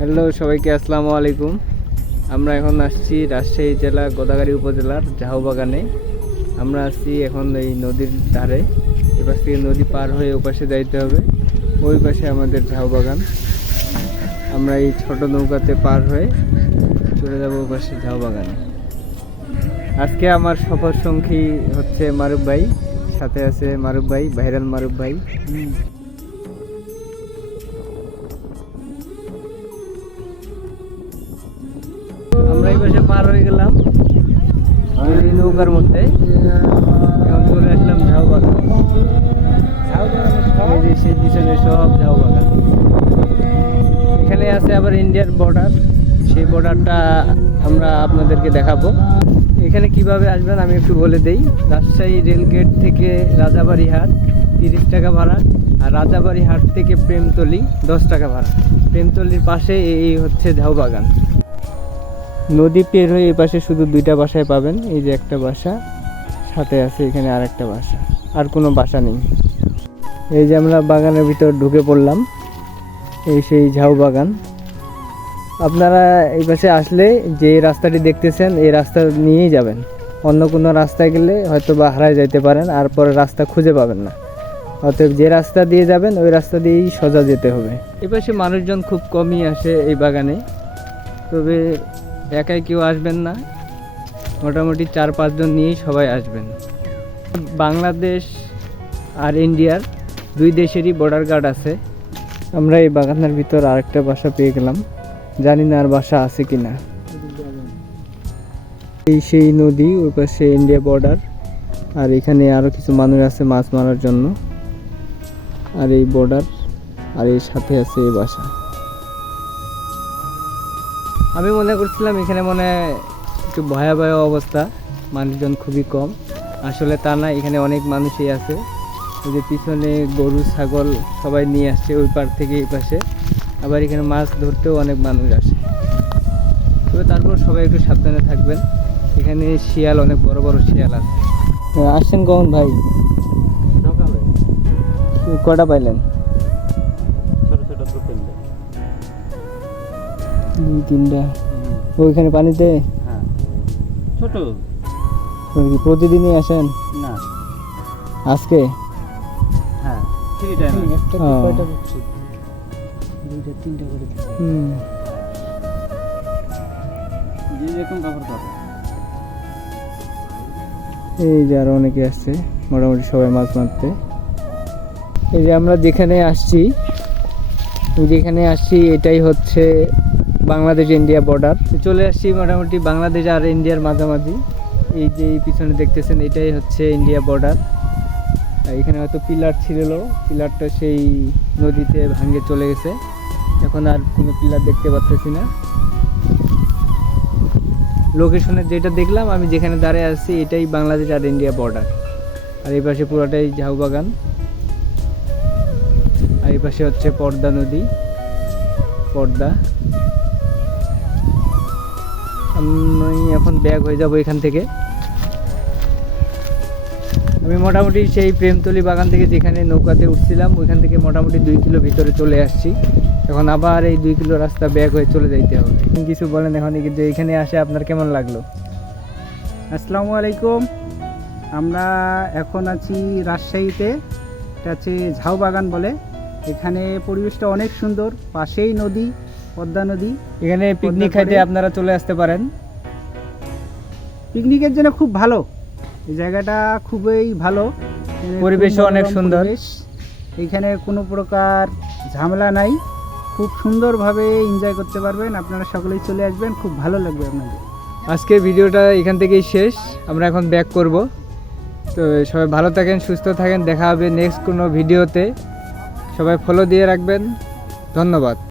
Hello সবাইকে আসসালামু আলাইকুম। আমরা এখন আসছি রাজশাহী জেলা গোদাগাড়ি উপজেলার ঝাউবাগানে আমরা আসছি এখন এই নদীর ধারে। এপাশ থেকে নদী পার হয়ে ওপাশে যাইতে হবে। ওই পাশে আমাদের ঝাউবাগান আমরা এই ছোট নৌকাতে পার হয়ে চলে যাব ওপাশে ঝাউবাগানে আজকে আমার সফর সঙ্গী হচ্ছে মারুফ ভাই, সাথে আছে মারুফ ভাই, ভাইরাল মারুফ ভাই। আমরা পার হয়ে গেলাম। নৌকার মধ্যে। এখন চলে আসলাম ঝাউ বাগান সেই পিছনে সব ঝাউ বাগান এখানে আছে আবার ইন্ডিয়ার বর্ডার। সেই বর্ডারটা আমরা আপনাদেরকে দেখাবো। এখানে কীভাবে আসবেন আমি একটু বলে দেই। রাজশাহী রেলগেট থেকে রাজাবাড়ি হাট, তিরিশ টাকা ভাড়া। আর রাজাবাড়ি হাট থেকে প্রেমতলি, দশ টাকা ভাড়া। প্রেমতলির পাশে এই হচ্ছে ঝাউ বাগান নদী পের হয়ে এই পাশে শুধু দুইটা বাসায় পাবেন। এই যে একটা বাসা, সাথে আছে এখানে আর একটা বাসা, আর কোনো বাসা নেই। এই যে আমরা বাগানের ভিতর ঢুকে পড়লাম, এই সেই ঝাউ বাগান। আপনারা এই পাশে আসলে যে রাস্তাটি দেখতেছেন, এই রাস্তা নিয়েই যাবেন। অন্য কোনো রাস্তায় গেলে হয়তো বা হারায় যাইতে পারেন, আর পরে রাস্তা খুঁজে পাবেন না। অতএব যে রাস্তা দিয়ে যাবেন, ওই রাস্তা দিয়েই সোজা যেতে হবে। এই পাশে মানুষজন খুব কমই আসে এই বাগানে। তবে একাই কেউ আসবেন না। মোটামুটি চার পাঁচজন নিয়েই সবাই আসবেন। বাংলাদেশ আর ইন্ডিয়ার দুই দেশেরই বর্ডার গার্ড আছে। আমরা এই বাগানের ভিতর আরেকটা বাসা পেয়ে গেলাম। জানি না আর বাসা আছে কি না এই সেই নদী, ওই পাশে ইন্ডিয়া বর্ডার আর এখানে আরও কিছু মানুষ আছে মাছ মারার জন্য। আর এই বর্ডার আর এর সাথে আছে এই বাসা। আমি মনে করছিলাম এখানে মনে হয় একটু ভয়াবহ অবস্থা মানুষজন খুবই কম। আসলে তা না এখানে অনেক মানুষই আছে। ওই যে পিছনে গরু ছাগল সবাই নিয়ে আসছে ওই পার থেকে এই পাশে। আবার এখানে মাছ ধরতেও অনেক মানুষ আসে। তবে তারপর সবাই একটু সাবধানে থাকবেন। এখানে শিয়াল অনেক বড় বড় শিয়াল আছে। আসছেন কখন ভাই? সকালে। কটা পাইলেন? দুই তিনটা ওইখানে পানিতে? হ্যাঁ। ছোট? প্রতিদিনই আসেন? না। আজকে? হ্যাঁ ফ্রি টাইম ও। দুইটা তিনটা করে হুম। যে যেরকম কাপড় পাবে এই যে আরও অনেকে আসছে মোটামুটি সবাই মাছ মারতে। এই যে আমরা যেখানে আসছি যেখানে আসছি এটাই হচ্ছে বাংলাদেশ ইন্ডিয়া বর্ডার চলে আসছি মোটামুটি বাংলাদেশ আর ইন্ডিয়ার মাঝামাঝি। এই যে এই পিছনে দেখতেছেন, এটাই হচ্ছে ইন্ডিয়া বর্ডার এখানে হয়তো পিলার ছিল পিলারটা সেই নদীতে ভাঙ্গে চলে গেছে। এখন আর কোনো পিলার দেখতে পাচ্তেছি না। লোকেশনে যেটা দেখলাম, আমি যেখানে দাঁড়িয়ে আছি, এটাই বাংলাদেশ আর ইন্ডিয়া বর্ডার আর এই পাশে পুরোটাই ঝাউ বাগান। আর এই পাশে হচ্ছে পর্দা নদী। পদ্মা আমি এখন ব্যাগ হয়ে যাব এখান থেকে। আমি মোটামুটি সেই প্রেমতলি বাগান থেকে যেখানে নৌকাতে উঠছিলাম, ওইখান থেকে মোটামুটি দুই কিলো ভিতরে চলে আসছি। এখন আবার এই দুই কিলো রাস্তা ব্যাগ হয়ে চলে যাইতে হবে। কিছু বলেন এখন কিন্তু এখানে আসে আপনার কেমন লাগল? আসসালামু আলাইকুম। আমরা এখন আছি রাজশাহীতে। এটা ঝাউ বাগান বলে। এখানে পরিবেশটা অনেক সুন্দর। পাশেই নদী পদ্মা নদী। এখানে পিকনিক খাইতে আপনারা চলে আসতে পারেন। পিকনিকের জন্য খুব ভালো। এই জায়গাটা খুবই ভালো। পরিবেশও অনেক সুন্দর। এখানে কোনো প্রকার ঝামেলা নাই। খুব সুন্দরভাবে এনজয় করতে পারবেন। আপনারা সকলেই চলে আসবেন। খুব ভালো লাগবে আপনাদের। আজকে ভিডিওটা এখান থেকেই শেষ। আমরা এখন ব্যাক করব। তো সবাই ভালো থাকেন সুস্থ থাকেন। দেখা হবে নেক্সট কোনো ভিডিওতে। সবাই ফলো দিয়ে রাখবেন। ধন্যবাদ।